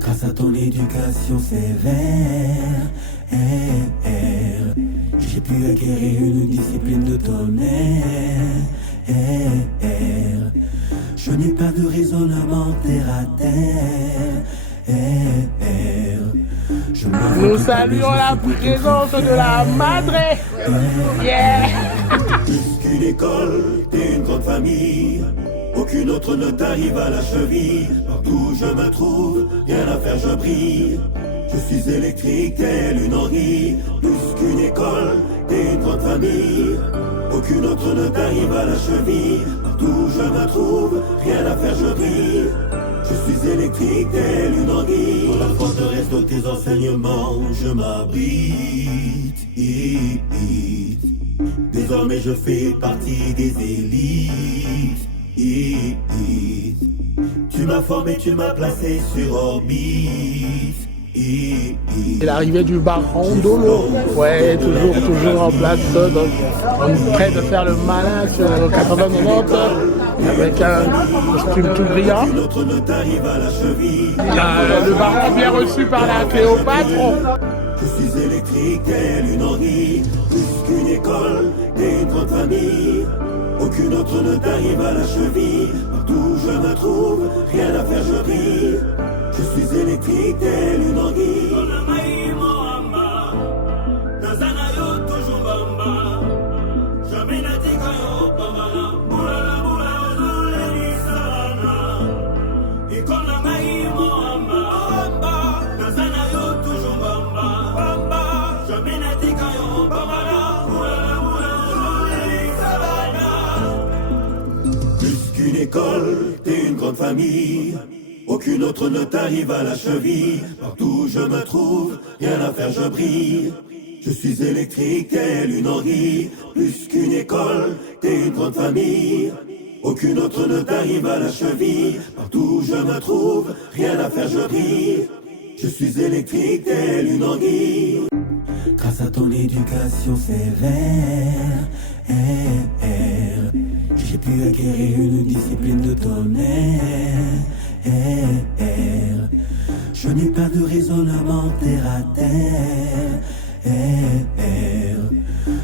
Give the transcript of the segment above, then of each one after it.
Grâce à ton éducation sévère, j'ai pu acquérir une discipline de tonnerre. Je n'ai pas de raisonnement terre à terre. Nous saluons la présence de la madre. Yeah. Plus qu'une école, t'es une grande famille. Aucune autre ne t'arrive à la cheville. Partout où je me trouve, rien à faire, je brille. Je suis électrique, telle une anguille. Plus qu'une école, t'es une grande famille. Aucune autre ne t'arrive à la cheville. Partout où je me trouve, rien à faire, je brille. Je suis électrique, telle une anguille. Dans la forteresse de tes enseignements, je m'abrite. Désormais je fais partie des élites. Tu m'as formé, tu m'as placé sur orbite. C'est l'arrivée du baron Dolo. Ouais, toujours en place. Donc, on est prêt de faire le malin sur 80-90 avec un costume tout brillant. Le baron bien reçu par la Cléopâtre. Je suis électrique, telle une anguille. Plus qu'une école, t'es une grande famille. Aucune autre ne t'arrive à la cheville. Partout où je me trouve, rien à faire, je brille. Je suis électrique, telle une anguille. École, t'es une grande famille. Aucune autre ne t'arrive à la cheville. Partout où je me trouve, rien à faire, je brille. Je suis électrique, telle une anguille. Plus qu'une école, t'es une grande famille. Aucune autre ne t'arrive à la cheville. Partout où je me trouve, rien à faire, je brille. Je suis électrique, telle une anguille. Grâce à ton éducation sévère, j'ai pu acquérir une discipline de tonnerre. Je n'ai pas de raisonnement terre à terre.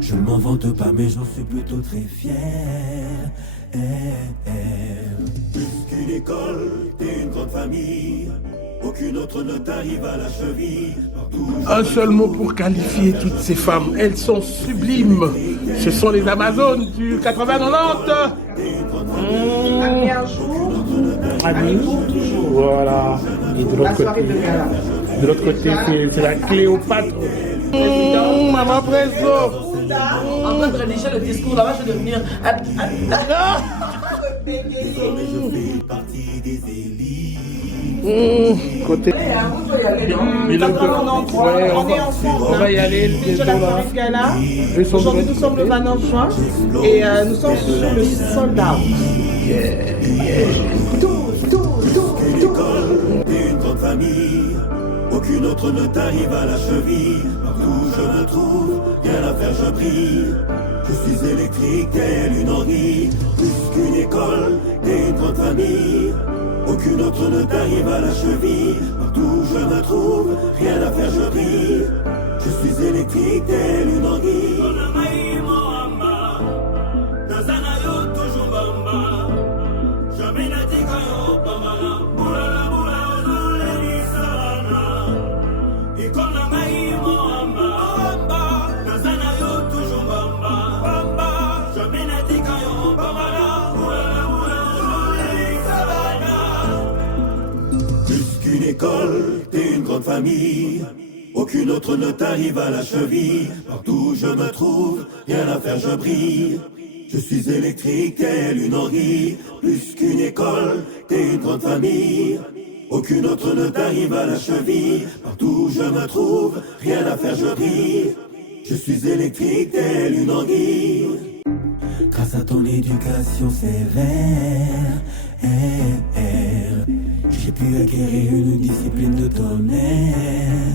Je ne m'en vante pas, mais j'en suis plutôt très fier. Plus qu'une école, t'es une grande famille. Aucune autre ne t'arrive à la cheville. Un seul mot pour qualifier toutes ces femmes. Elles sont sublimes. Ce sont les Amazones du 80-90. Ami, voilà. Et de l'autre côté, c'est la Cléopâtre. Maman Preso. En train de rédiger le discours, là-bas, je vais devenir. Je fais partie des élites. Côté. On va y aller. Aujourd'hui, nous sommes le 29 juin et nous sommes sur le soldat. Une grande famille. Aucune autre ne t'arrive à la cheville. Partout où je me trouve, rien à faire, je brille. Je suis électrique, telle une anguille. Plus qu'une école, t'es une grande famille. Aucune autre ne t'arrive à la cheville. Partout où je me trouve, rien à faire, je brille. Je suis électrique, telle une anguille. École, t'es une grande famille. Aucune autre ne t'arrive à la cheville. Partout où je me trouve, rien à faire, je brille. Je suis électrique, telle une anguille. Plus qu'une école, t'es une grande famille. Aucune autre ne t'arrive à la cheville. Partout où je me trouve, rien à faire, je brille. Je suis électrique, telle une anguille. Grâce à ton éducation sévère, j'ai pu acquérir une discipline de tonnerre.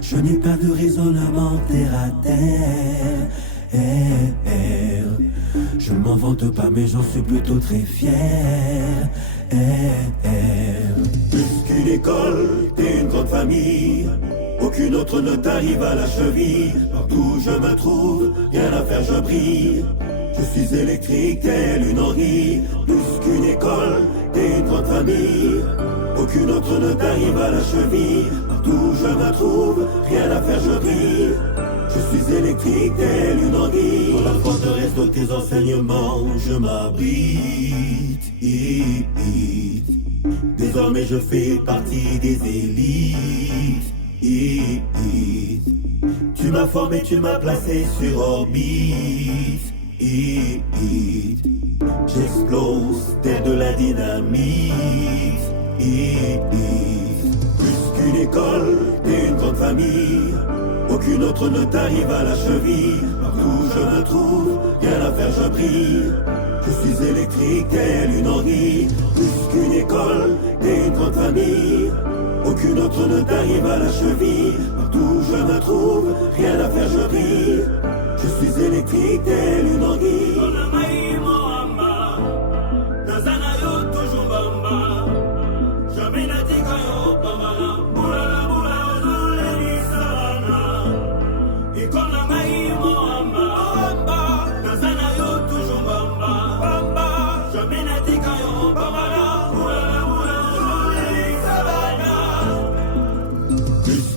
Je n'ai pas de raisonnement terre à terre. Je ne m'en vante pas, mais j'en suis plutôt très fier. Plus qu'une école, t'es une grande famille. Aucune autre ne t'arrive à la cheville. Partout où je me trouve, rien à faire, je brille. Je suis électrique, telle une anguille. Plus qu'une école, t'es une grande famille. Aucune autre ne t'arrive à la cheville. Partout où je me trouve, rien à faire, je brille. Je suis électrique, telle une anguille. Dans la forteresse de tes enseignements, je m'abrite. Désormais je fais partie des élites. Tu m'as formé, tu m'as placé sur orbite. J'explose tel de la dynamite. Plus qu'une école, t'es une grande famille. Aucune autre ne t'arrive à la cheville. Partout où je me trouve, rien à faire, je brille. Je suis électrique, telle une anguille. Plus qu'une école, t'es une grande famille. Aucune autre ne t'arrive à la cheville. Partout où je me trouve, rien à faire, je brille. Je suis électrique, telle une anguille.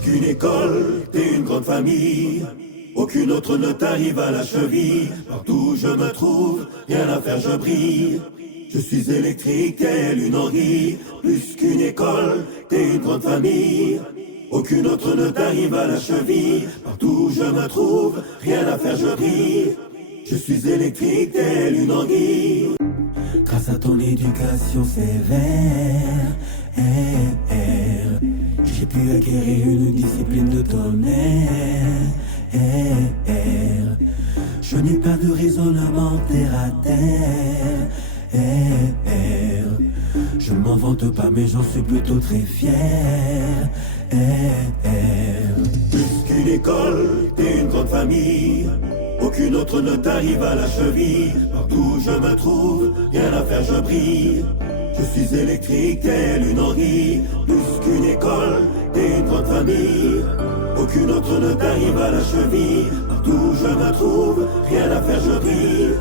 Une école, t'es une grande famille. Aucune autre ne t'arrive à la cheville. Partout où je me trouve, rien à faire, je brille. Je suis électrique, telle une anguille. Plus qu'une école, t'es une grande famille. Aucune autre ne t'arrive à la cheville. Partout où je me trouve, rien à faire, je brille. Je suis électrique, telle une anguille. Grâce à ton éducation sévère, j'ai pu acquérir une discipline de tonnerre. Je n'ai pas de raisonnement terre à terre. Je ne m'en vante pas mais j'en suis plutôt très fier. Plus qu'une école, t'es une grande famille. Aucune autre ne t'arrive à la cheville. Partout où je me trouve, rien à faire, je brille. Je suis électrique, telle une anguille. Plus qu'une école, t'es une grande famille. Aucune autre ne t'arrive à la cheville. Partout où je me trouve, rien à faire, je brille.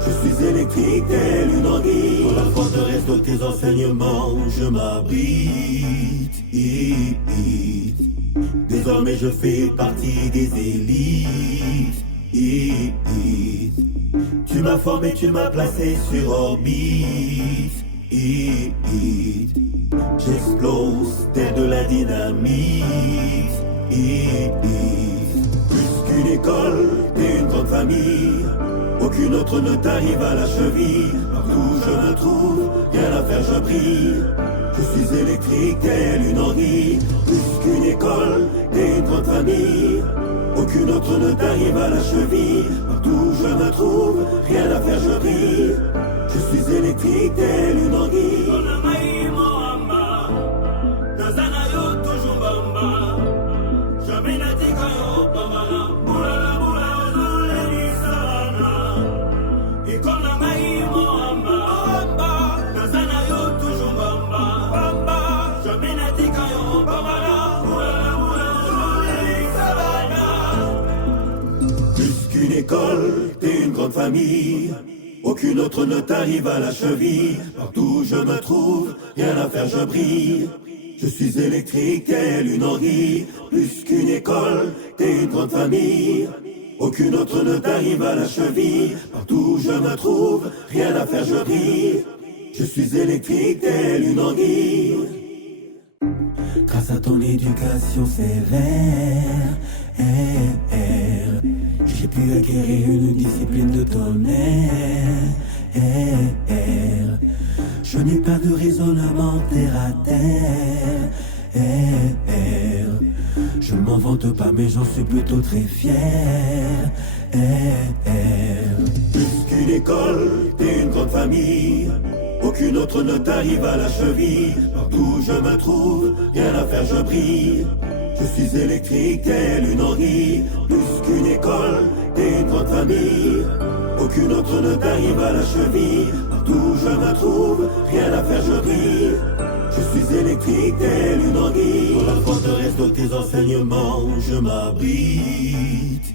Je suis électrique, telle une anguille. Dans la forteresse de tes enseignements, je m'abrite. Désormais je fais partie des élites. Tu m'as formé, tu m'as placé sur orbite. J'explose tel de la dynamite. Plus qu'une école, t'es une grande famille. Aucune autre ne t'arrive à la cheville. Partout où je me trouve, rien à faire, je brille. Je suis électrique, telle une anguille. Plus qu'une école, t'es une grande famille. Aucune autre ne t'arrive à la cheville. Partout où je me trouve, rien à faire, je brille. Je suis électrique, telle une anguille. École, t'es une grande famille. Aucune autre ne t'arrive à la cheville. Partout où je me trouve, rien à faire, je brille. Je suis électrique, telle une anguille. Plus qu'une école, t'es une grande famille. Aucune autre ne t'arrive à la cheville. Partout où je me trouve, rien à faire, je brille. Je suis électrique, telle une anguille. Grâce à ton éducation sévère, j'ai pu acquérir une discipline de tonnerre. Je n'ai pas de raisonnement terre à terre. Je ne m'en vante pas mais j'en suis plutôt très fier. Plus qu'une école, t'es une grande famille. Aucune autre ne t'arrive à la cheville. Partout où je me trouve, rien à faire, je brille. Je suis électrique, telle une anguille. Plus qu'une école, t'es une grande famille. Aucune autre ne t'arrive à la cheville. partout je me trouve, rien à faire je brille. Je suis électrique telle une anguille. Dans la forteresse de tes enseignements, je m'abrite.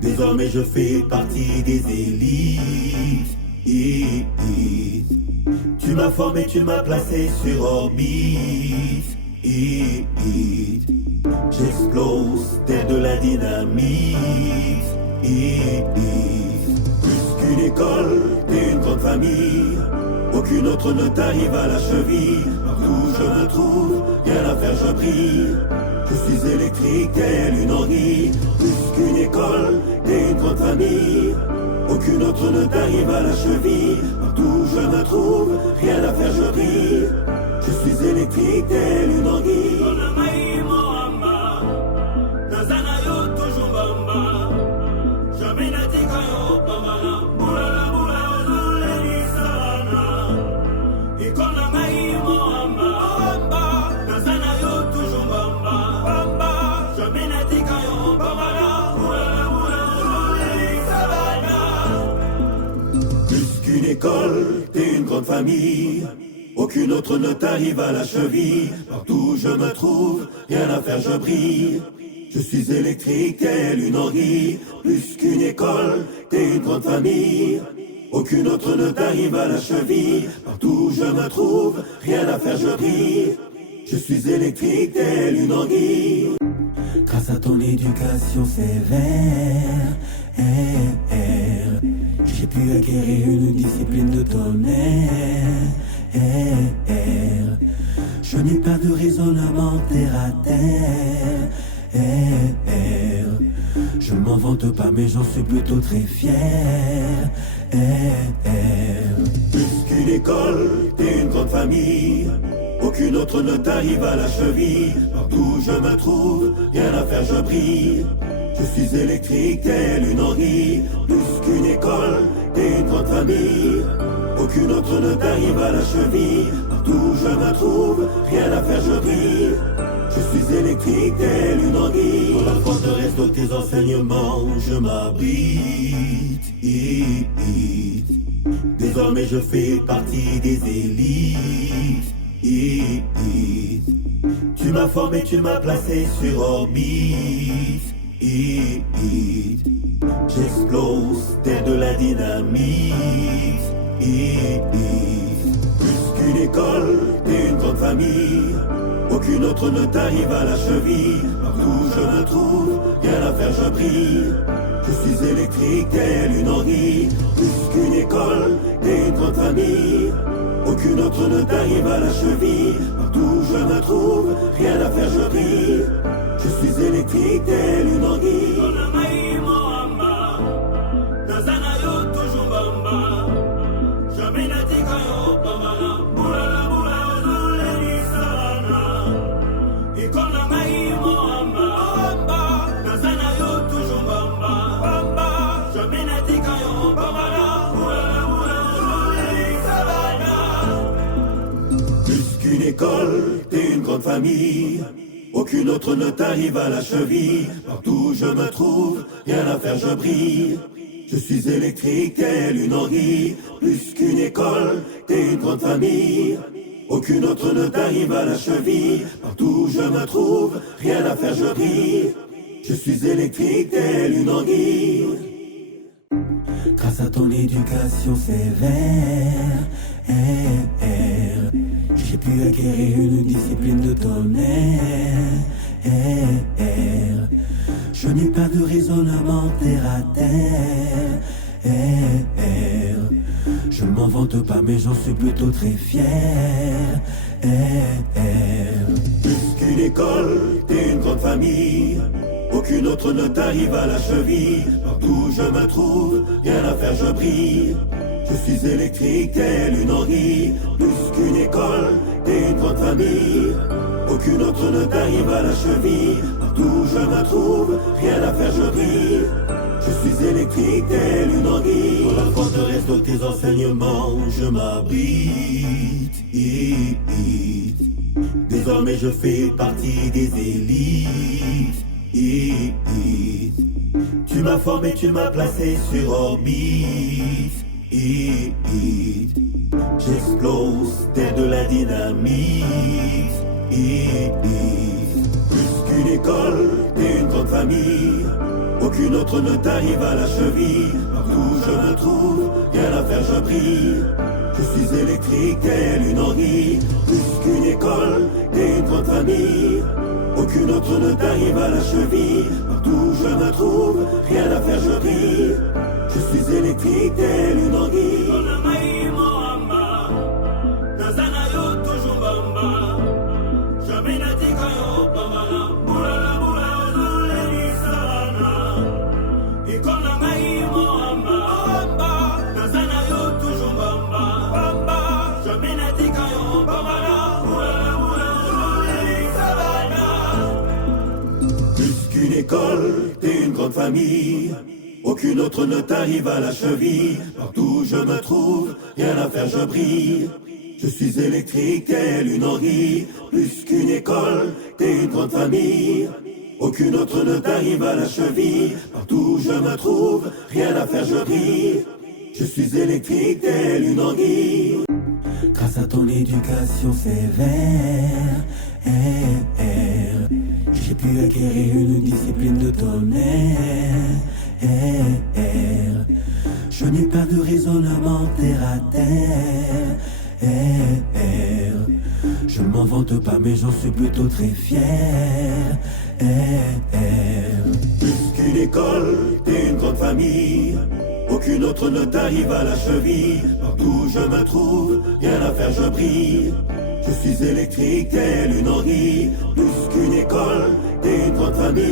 Désormais je fais partie des élites. Tu m'as formé, tu m'as placé sur orbite. J'explose tel de la dynamite. Plus qu'une école, t'es une grande famille. Aucune autre ne t'arrive à la cheville. Partout je me trouve, rien à faire je brille. Je suis électrique telle une anguille. Plus qu'une école, t'es une grande famille. Aucune autre ne t'arrive à la cheville. Partout je me trouve, rien à faire je brille. Je suis électrique telle une anguille. École, t'es une grande famille. Aucune autre ne t'arrive à la cheville. Partout je me trouve, rien à faire je brille. Je suis électrique telle une anguille. Plus qu'une école, t'es une grande famille. Aucune autre ne t'arrive à la cheville. Partout je me trouve, rien à faire je brille. Je suis électrique telle une anguille. Grâce à ton éducation sévère, j'ai pu acquérir une discipline de tonnerre. Je n'ai pas de raisonnement terre à terre. Je m'en vante pas mais j'en suis plutôt très fier. Plus qu'une école, t'es une grande famille. Aucune autre ne t'arrive à la cheville. Partout je me trouve, rien à faire je brille. Je suis électrique telle une anguille. Plus qu'une école, t'es une grande famille. Aucune autre ne t'arrive à la cheville. Partout je me trouve, rien à faire je brille. Je suis électrique telle une anguille. Dans la forteresse de tes enseignements, je m'abrite. Désormais je fais partie des élites. Tu m'as formé, tu m'as placé sur orbite. J'explose tel de la dynamite. Plus qu'une école, t'es une grande famille. Aucune autre ne t'arrive à la cheville. Partout je me trouve, rien à faire je brille. Je suis électrique telle une anguille. Plus qu'une école, t'es une grande famille. Aucune autre ne t'arrive à la cheville. Partout je me trouve, rien à faire je brille. Je suis électrique telle une anguille. École, t'es une grande famille. Aucune autre ne t'arrive à la cheville. Partout je me trouve, rien à faire je brille. Je suis électrique telle une anguille. Plus qu'une école, t'es une grande famille. Aucune autre ne t'arrive à la cheville. Partout je me trouve, rien à faire je brille. Je suis électrique telle une anguille. Grâce à ton éducation sévère, j'ai pu acquérir une discipline de tonnerre. Je n'ai pas de raisonnement terre à terre. Je m'en vante pas mais j'en suis plutôt très fier. Plus qu'une école, t'es une grande famille. Aucune autre ne t'arrive à la cheville. Partout je me trouve, rien à faire je brille. Je suis électrique telle une anguille. Plus qu'une école, t'es une grande famille. Aucune autre ne t'arrive à la cheville. Partout je me trouve, rien à faire je brille. Je suis électrique telle une anguille. Dans la forteresse de tes enseignements, je m'abrite. Désormais je fais partie des élites. Tu m'as formé, tu m'as placé sur orbite. J'explose tel de la dynamite. Plus qu'une école, t'es une grande famille. Aucune autre ne t'arrive à la cheville. Partout où je me trouve, rien à faire, je brille. Je suis électrique, telle une orgie. Plus qu'une école, t'es une grande famille. Aucune autre ne t'arrive à la cheville. Partout où je me trouve, rien à faire, je brille. Je suis électrique, telle une orgie. Plus qu'une école, t'es une grande famille. Aucune autre ne t'arrive à la cheville. Partout où je me trouve, rien à faire, je brille. Je suis électrique, telle une orgie. Plus qu'une école, t'es une grande famille. Aucune autre ne t'arrive à la cheville. Partout où je me trouve, rien à faire, je brille. Je suis électrique, telle une orgie. Grâce à ton éducation sévère, j'ai pu acquérir une discipline de tonnerre. Je n'ai pas de raisonnement terre à terre. Je ne m'en vante pas mais j'en suis plutôt très fier. Plus qu'une école, t'es une grande famille. Aucune autre ne t'arrive à la cheville. Partout où je me trouve, rien à faire, je brille. Je suis électrique, telle une orgie. Plus qu'une école, t'es une grande famille.